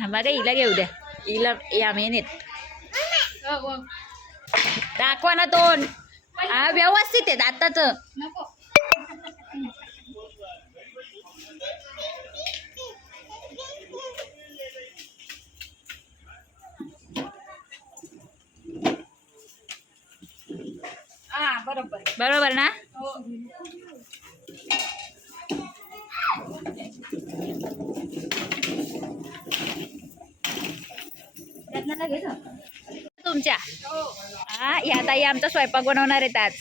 थांबा का हिला घेऊ द्या. हिला या मेहनत दाखवा ना तोंड. हा व्यवस्थित आहे दाताचं. बरोबर ना. तुमच्या हा या ताई आमचा स्वयंपाक बनवणार आहेत आज.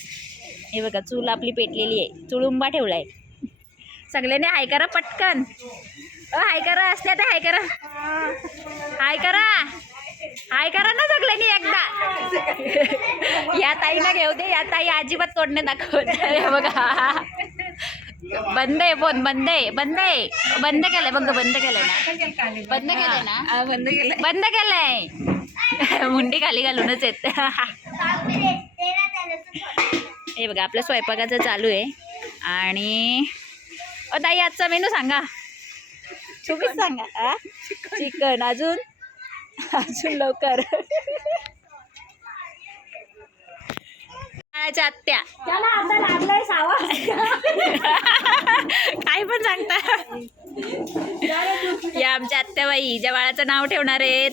हे बघा चूल आपली पेटलेली आहे. चुळुंबा ठेवलाय. सगळ्यांनी हाय करा पटकन. हाय करा असल्या तर हाय करा. हाय करा. हाय करा ना सगळ्यांनी एकदा. या ताईला घेऊ दे. या ताई अजिबात तोडणे दाखवत. बघा बंद आहे फोन. बंद आहे. बंद आहे. बंद केलंय बघ. बंद केलंय ना. बंद केलंय ना. बंद केलंय. मुंडी खाली घालूनच येत. हे बघा आपल्या स्वयंपाकाचं चालू आहे. आणि ताई आजचा मेनू सांगा. तुम्हीच सांगा. चिकन. अजून अजून लवकर. आत्या काय पण सांगता. या आमच्या आत्याबाई ज्या बाळाचं नाव ठेवणार आहेत.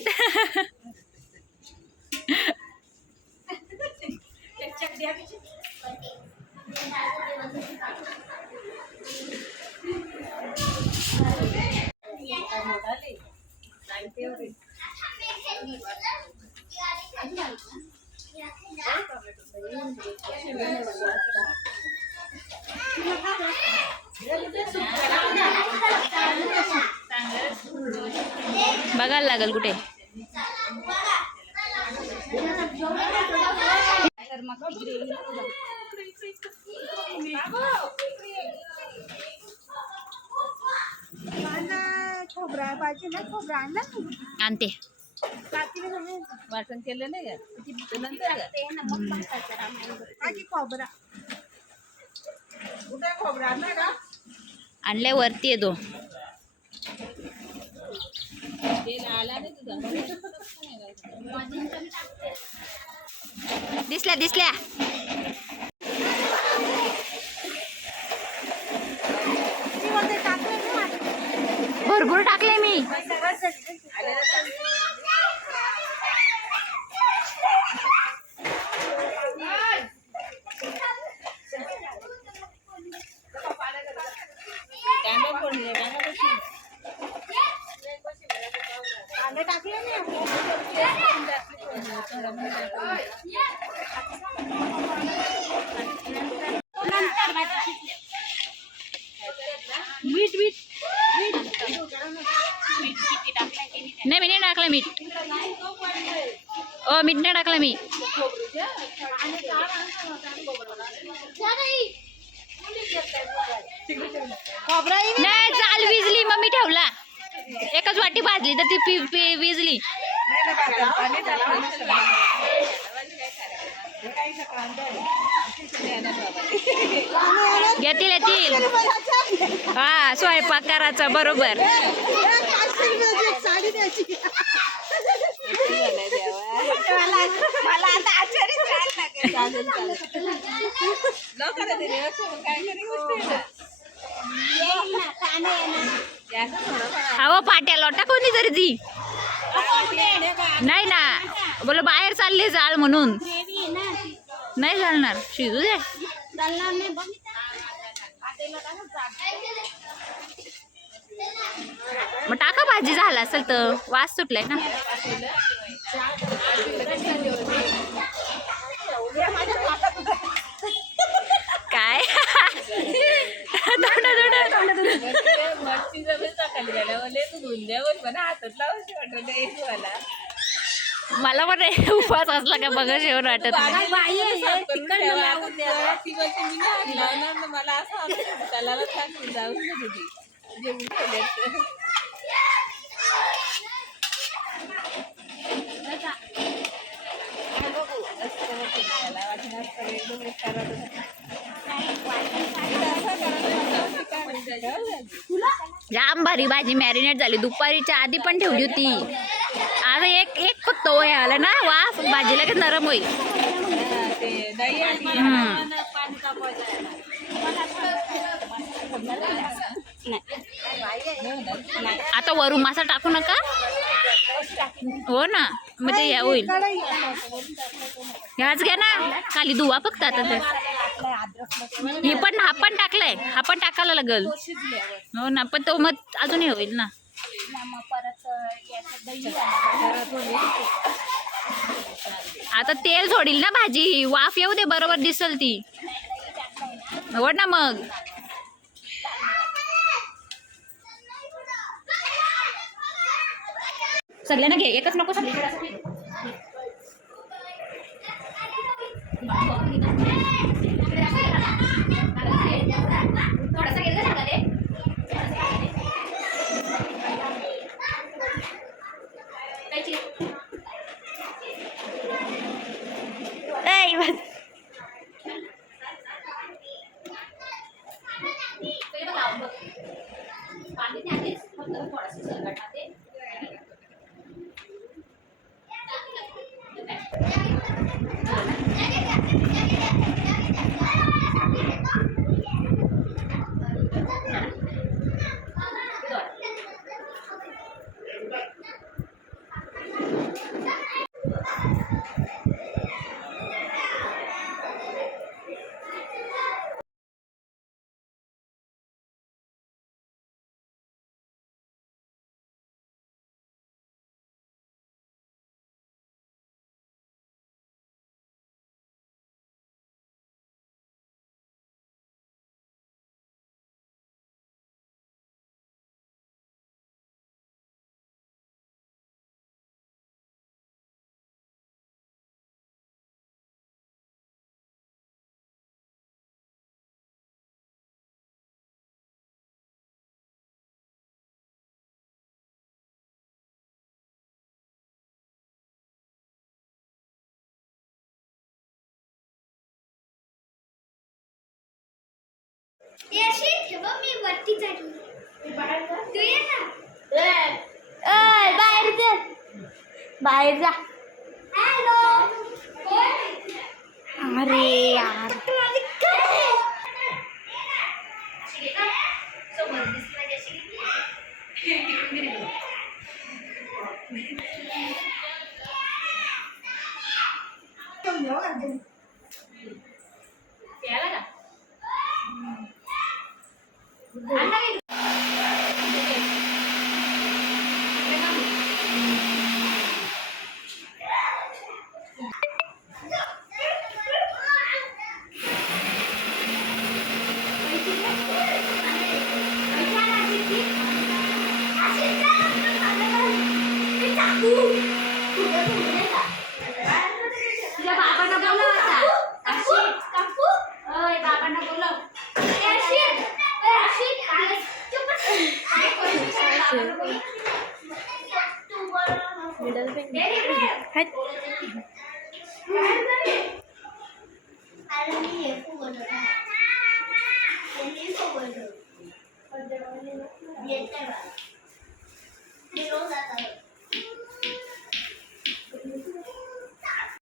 बघायला लागल कुठे. आणते. वाटण केलं नाही का. आणल्या वरती येतो. दिसल्या दिसल्या. भरपूर टाकले मी. मीठ मीठ नाही मी नाही टाकलं मीठ. मीठ नाही टाकलं मी. नाही चाल विजली मग मी ठेवला. एकच वाटी भाजली तर ती विजली. येतील येतील. हा स्वयंपाक करायचा बरोबर. अहो पाट्या लोटा कोणी तरी ती नाही ना. बोल बाहेर चालले जाळ म्हणून नाही चालणार. शिजू दे. मग टाका भाजी. झाला असेल तर वास सुटलाय ना. काय मला पण उपवास असला का बघा शेवट वाटत जाम भारी भाजी मॅरिनेट झाली. दुपारीच्या आधी पण ठेवली होती. आता एक एक फक्त ओय आला ना, वाफ भाजी लगेच नरम होईल. आता वरून मासा टाकू नका. हो ना, मग ते या होईल. ह्याच घ्या ना, खाली धुवा फक्त. आता ते ही पण हा पण टाकलाय, हा पण टाकायला लागल. हो ना, पण तो मग अजून हे होईल ना. आता तेल सोडील ना भाजी, वाफ येऊ दे, बरोबर दिसल ती. हो ना मग. सगळ्यांना घे, एकच नको सगळीकडे. बाहेर जा. अरे यार, Yes,